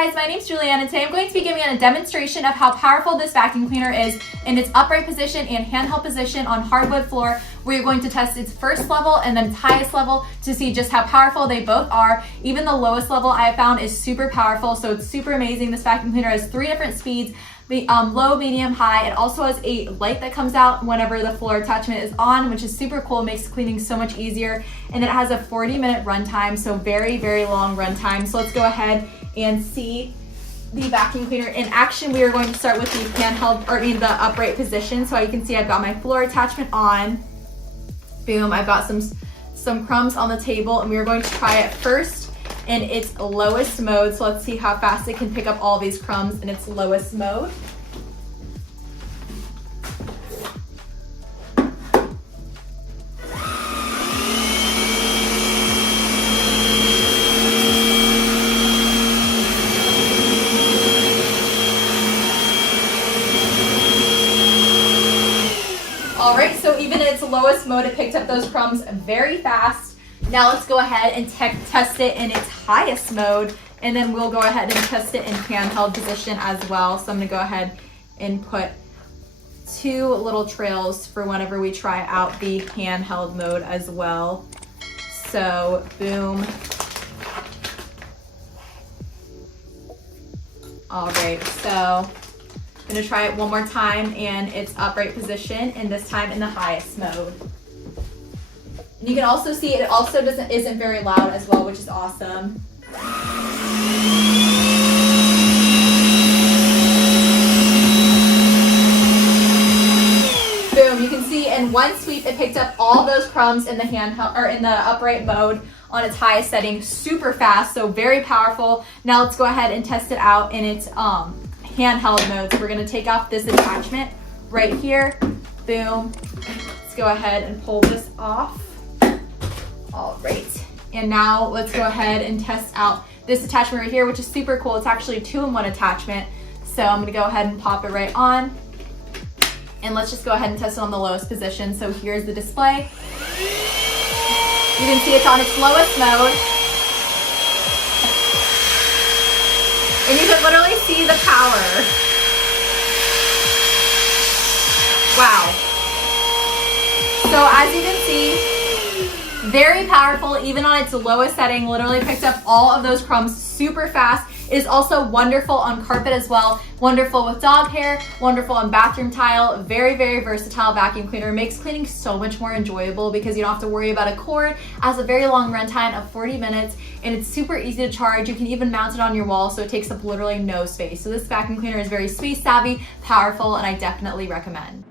guys, my name's Julianne and today I'm going to be giving a demonstration of how powerful this vacuum cleaner is in its upright position and handheld position on hardwood floor. We're going to test its first level and then its highest level to see just how powerful they both are. Even the lowest level I have found is super powerful, so it's super amazing. This vacuum cleaner has 3 different speeds. Low, medium, high. It also has a light that comes out whenever the floor attachment is on, which is super cool, makes cleaning so much easier. And then it has a 40-minute runtime, so very, very long runtime. So let's go ahead and see the vacuum cleaner in action. We are going to start with the handheld, the upright position. So you can see I've got my floor attachment on. Boom, I've got some crumbs on the table, and we are going to try it first in its lowest mode. So let's see how fast it can pick up all these crumbs in its lowest mode. All right, so even in its lowest mode, it picked up those crumbs very fast. Now let's go ahead and test it in its highest mode, and then we'll go ahead and test it in handheld position as well. So I'm gonna go ahead and put 2 little trails for whenever we try out the handheld mode as well. So boom. All right, so I'm gonna try it one more time in its upright position, and this time in the highest mode. And you can also see it also isn't very loud as well, which is awesome. Boom, you can see in one sweep it picked up all those crumbs in the handheld or in the upright mode on its highest setting, super fast, so very powerful. Now let's go ahead and test it out in its handheld mode. So we're gonna take off this attachment right here. Boom. Let's go ahead and pull this off. All right, and now let's go ahead and test out this attachment right here, which is super cool. It's actually a 2-in-1 attachment. So I'm gonna go ahead and pop it right on. And let's just go ahead and test it on the lowest position. So here's the display. You can see it's on its lowest mode. And you can literally see the power. Wow. So as you can see, very powerful, even on its lowest setting, literally picked up all of those crumbs super fast. It is also wonderful on carpet as well. Wonderful with dog hair, wonderful on bathroom tile. Very, very versatile vacuum cleaner. Makes cleaning so much more enjoyable because you don't have to worry about a cord. It has a very long runtime of 40 minutes, and it's super easy to charge. You can even mount it on your wall, so it takes up literally no space. So this vacuum cleaner is very space savvy, powerful, and I definitely recommend.